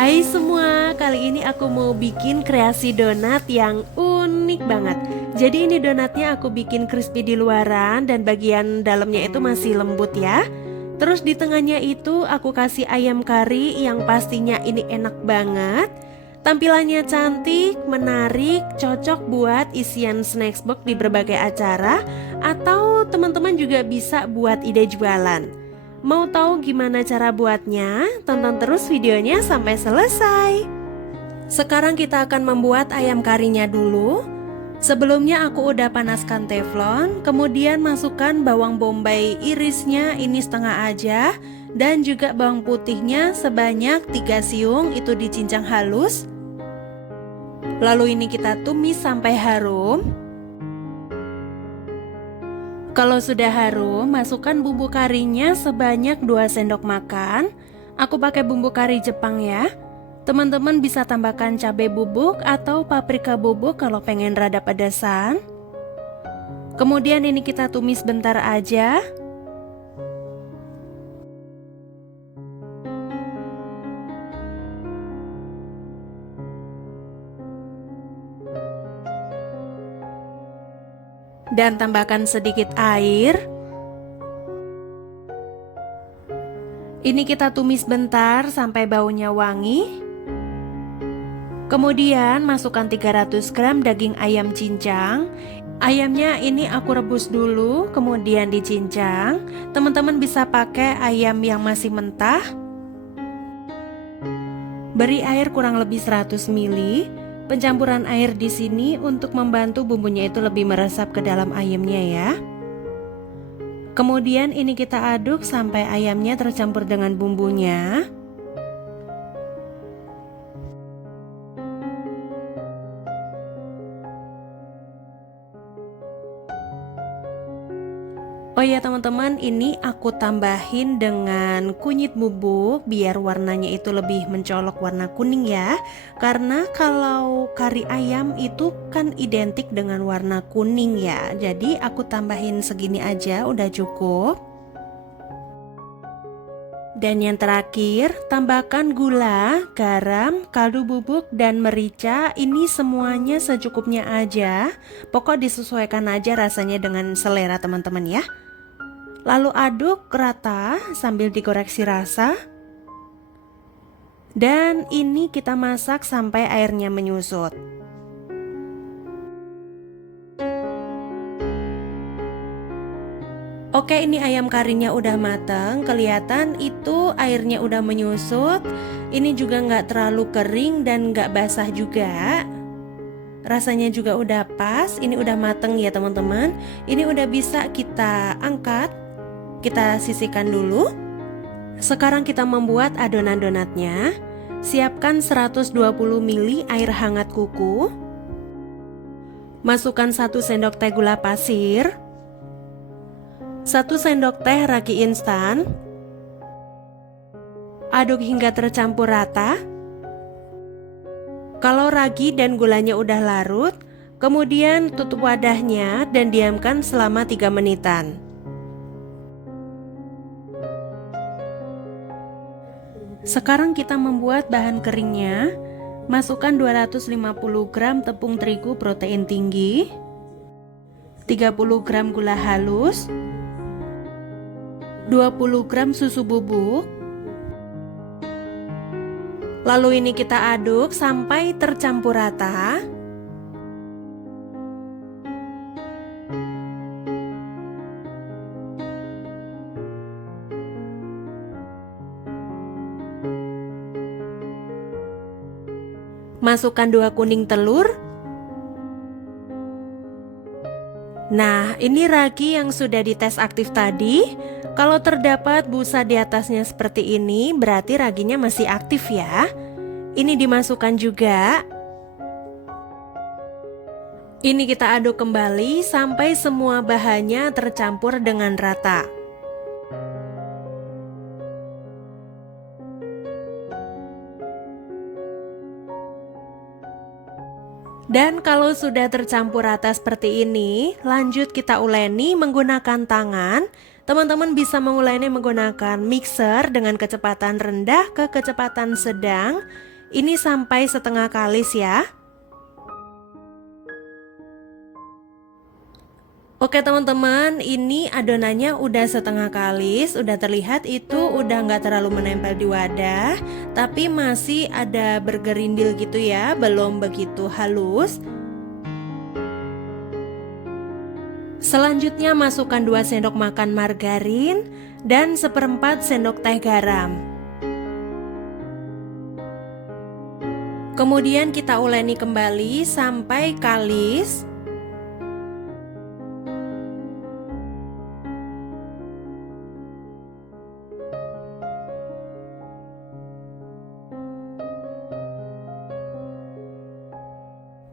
Hai semua, kali ini aku mau bikin kreasi donat yang unik banget. Jadi ini donatnya aku bikin crispy di luaran dan bagian dalamnya itu masih lembut ya. Terus di tengahnya itu aku kasih ayam kari yang pastinya ini enak banget. Tampilannya cantik, menarik, cocok buat isian snacks box di berbagai acara. Atau teman-teman juga bisa buat ide jualan. Mau tahu gimana cara buatnya? Tonton terus videonya sampai selesai. Sekarang kita akan membuat ayam karinya dulu. Sebelumnya aku udah panaskan teflon, kemudian masukkan bawang bombay irisnya ini setengah aja, dan juga bawang putihnya sebanyak 3 siung itu dicincang halus. Lalu ini kita tumis sampai harum. Kalau sudah harum, masukkan bumbu karinya sebanyak 2 sendok makan. Aku pakai bumbu kari Jepang ya. Teman-teman bisa tambahkan cabai bubuk atau paprika bubuk kalau pengen rada pedasan. Kemudian ini kita tumis bentar aja. Dan tambahkan sedikit air. Ini kita tumis bentar sampai baunya wangi. Kemudian masukkan 300 gram daging ayam cincang. Ayamnya ini aku rebus dulu, kemudian dicincang. Teman-teman bisa pakai ayam yang masih mentah. Beri air kurang lebih 100 ml. Pencampuran air di sini untuk membantu bumbunya itu lebih meresap ke dalam ayamnya ya. Kemudian ini kita aduk sampai ayamnya tercampur dengan bumbunya. Oh ya teman-teman, ini aku tambahin dengan kunyit bubuk biar warnanya itu lebih mencolok warna kuning ya. Karena kalau kari ayam itu kan identik dengan warna kuning ya. Jadi aku tambahin segini aja udah cukup. Dan yang terakhir, tambahkan gula, garam, kaldu bubuk, dan merica. Ini semuanya secukupnya aja. Pokok disesuaikan aja rasanya dengan selera teman-teman ya. Lalu aduk rata sambil dikoreksi rasa. Dan ini kita masak sampai airnya menyusut. Oke, ini ayam karinya udah mateng. Kelihatan itu airnya udah menyusut. Ini juga nggak terlalu kering dan nggak basah juga. Rasanya juga udah pas. Ini udah mateng ya teman-teman. Ini udah bisa kita angkat. Kita sisihkan dulu. Sekarang kita membuat adonan donatnya. Siapkan 120 ml air hangat kuku. Masukkan 1 sendok teh gula pasir, 1 sendok teh ragi instan. Aduk hingga tercampur rata. Kalau ragi dan gulanya udah larut, kemudian tutup wadahnya dan diamkan selama 3 menitan. Sekarang kita membuat bahan keringnya. Masukkan 250 gram tepung terigu protein tinggi, 30 gram gula halus, 20 gram susu bubuk. Lalu ini kita aduk sampai tercampur rata. Masukkan 2 kuning telur. Nah, ini ragi yang sudah dites aktif tadi. Kalau terdapat busa di atasnya seperti ini, berarti raginya masih aktif ya. Ini dimasukkan juga. Ini kita aduk kembali sampai semua bahannya tercampur dengan rata. Dan kalau sudah tercampur rata seperti ini, lanjut kita uleni menggunakan tangan. Teman-teman bisa menguleni menggunakan mixer dengan kecepatan rendah ke kecepatan sedang. Ini sampai setengah kalis ya. Oke teman-teman, ini adonannya udah setengah kalis, udah terlihat itu udah nggak terlalu menempel di wadah, tapi masih ada bergerindil gitu ya, belum begitu halus. Selanjutnya masukkan 2 sendok makan margarin dan 1/4 sendok teh garam. Kemudian kita uleni kembali sampai kalis.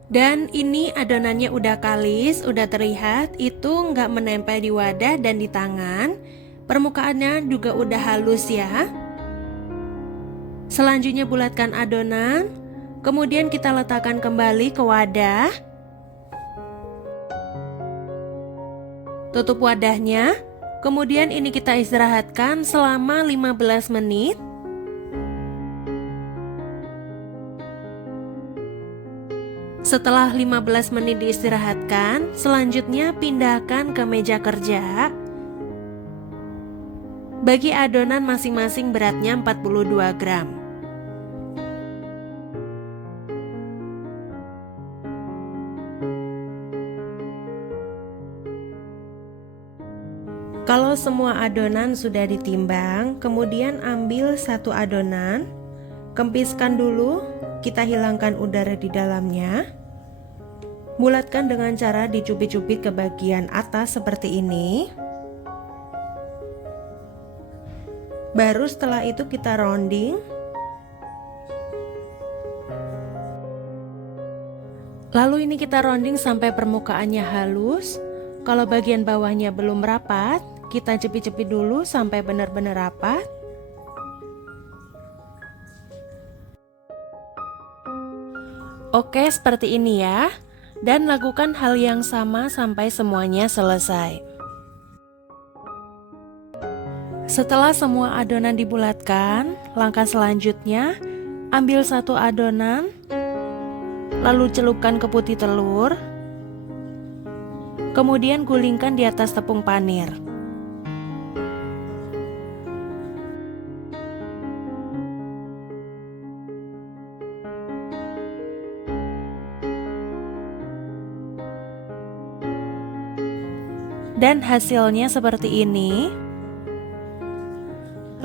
Dan ini adonannya udah kalis, udah terlihat itu nggak menempel di wadah dan di tangan. Permukaannya juga udah halus ya. Selanjutnya bulatkan adonan, kemudian kita letakkan kembali ke wadah. Tutup wadahnya, kemudian ini kita istirahatkan selama 15 menit. Setelah 15 menit diistirahatkan, selanjutnya pindahkan ke meja kerja. Bagi adonan masing-masing beratnya 42 gram. Kalau semua adonan sudah ditimbang, kemudian ambil satu adonan, kempiskan dulu, kita hilangkan udara di dalamnya. Bulatkan dengan cara dicubit-cubit ke bagian atas seperti ini. Baru setelah itu kita rounding. Lalu ini kita rounding sampai permukaannya halus. Kalau bagian bawahnya belum rapat, kita jepit-jepit dulu sampai benar-benar rapat. Oke, seperti ini ya. Dan lakukan hal yang sama sampai semuanya selesai. Setelah semua adonan dibulatkan, langkah selanjutnya ambil satu adonan, lalu celupkan ke putih telur, kemudian gulingkan di atas tepung panir. Dan hasilnya seperti ini.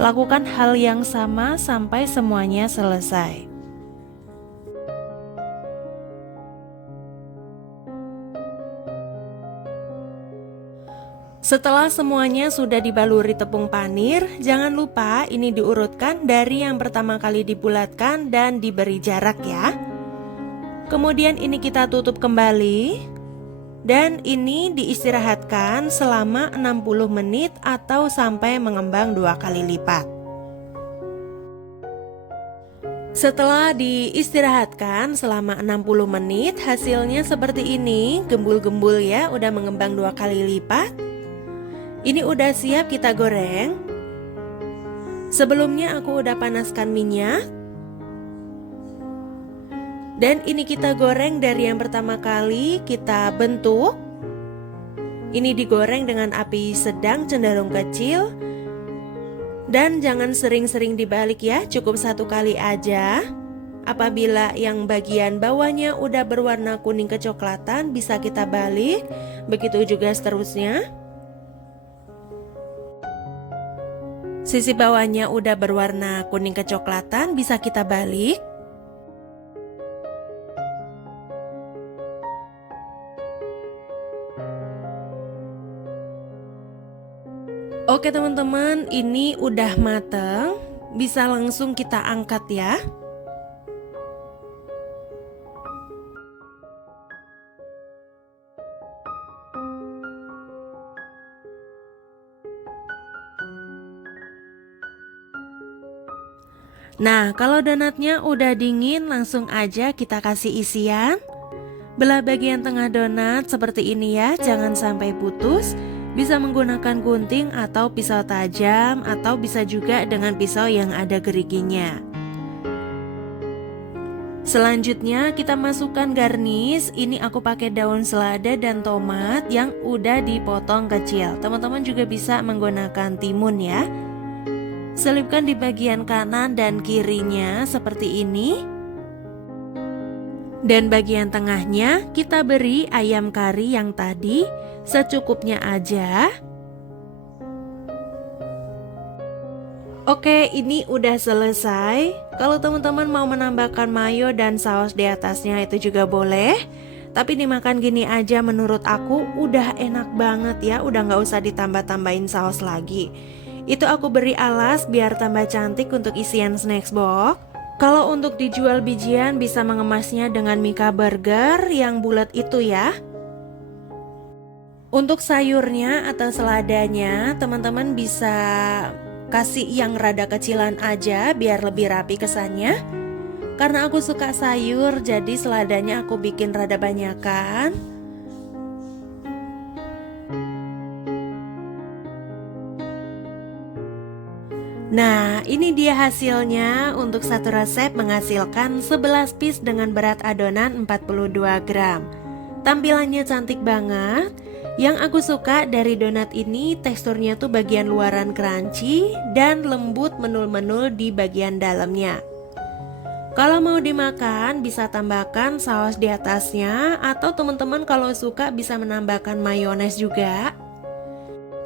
Lakukan hal yang sama sampai semuanya selesai. Setelah semuanya sudah dibaluri tepung panir, jangan lupa ini diurutkan dari yang pertama kali dibulatkan dan diberi jarak ya. Kemudian ini kita tutup kembali. Dan ini diistirahatkan selama 60 menit atau sampai mengembang 2 kali lipat. Setelah diistirahatkan selama 60 menit, hasilnya seperti ini, gembul-gembul ya, udah mengembang 2 kali lipat. Ini udah siap kita goreng. Sebelumnya aku udah panaskan minyak. Dan ini kita goreng dari yang pertama kali kita bentuk. Ini digoreng dengan api sedang cenderung kecil. Dan jangan sering-sering dibalik ya, cukup 1 kali aja. Apabila yang bagian bawahnya udah berwarna kuning kecoklatan, bisa kita balik. Begitu juga seterusnya. Sisi bawahnya udah berwarna kuning kecoklatan, bisa kita balik. Oke teman-teman, ini udah mateng, bisa langsung kita angkat ya. Nah, kalau donatnya udah dingin, langsung aja kita kasih isian. Belah bagian tengah donat seperti ini ya, jangan sampai putus. Bisa menggunakan gunting atau pisau tajam, atau bisa juga dengan pisau yang ada geriginya. Selanjutnya kita masukkan garnish. Ini aku pakai daun selada dan tomat yang udah dipotong kecil. Teman-teman juga bisa menggunakan timun ya. Selipkan di bagian kanan dan kirinya seperti ini. Dan bagian tengahnya kita beri ayam kari yang tadi secukupnya aja. Oke, ini udah selesai. Kalau teman-teman mau menambahkan mayo dan saus di atasnya itu juga boleh. Tapi dimakan gini aja menurut aku udah enak banget ya. Udah gak usah ditambah-tambahin saus lagi. Itu aku beri alas biar tambah cantik untuk isian snacks box. Kalau untuk dijual bijian bisa mengemasnya dengan Mika burger yang bulat itu ya. Untuk sayurnya atau seladanya teman-teman bisa kasih yang rada kecilan aja biar lebih rapi kesannya. Karena aku suka sayur jadi seladanya aku bikin rada banyakan. Nah, ini dia hasilnya. Untuk satu resep menghasilkan 11 piece dengan berat adonan 42 gram. Tampilannya cantik banget. Yang aku suka dari donat ini teksturnya tuh bagian luaran crunchy dan lembut menul-menul di bagian dalamnya. Kalau mau dimakan bisa tambahkan saus di atasnya atau teman-teman kalau suka bisa menambahkan mayones juga.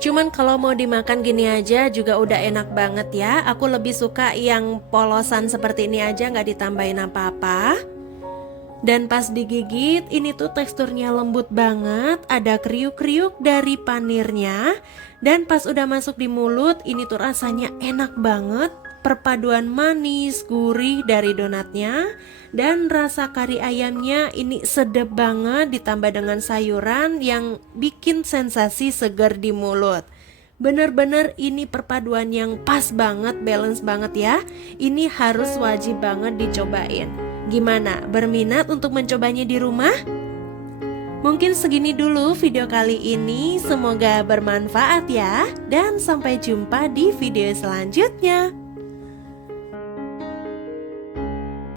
Cuman kalau mau dimakan gini aja juga udah enak banget ya. Aku lebih suka yang polosan seperti ini aja nggak ditambahin apa-apa. Dan pas digigit ini tuh teksturnya lembut banget, ada kriuk-kriuk dari panirnya. Dan pas udah masuk di mulut ini tuh rasanya enak banget. Perpaduan manis, gurih dari donatnya. Dan rasa kari ayamnya ini sedap banget ditambah dengan sayuran yang bikin sensasi segar di mulut. Bener-bener ini perpaduan yang pas banget, balance banget ya. Ini harus wajib banget dicobain. Gimana, berminat untuk mencobanya di rumah? Mungkin segini dulu video kali ini, semoga bermanfaat ya. Dan sampai jumpa di video selanjutnya.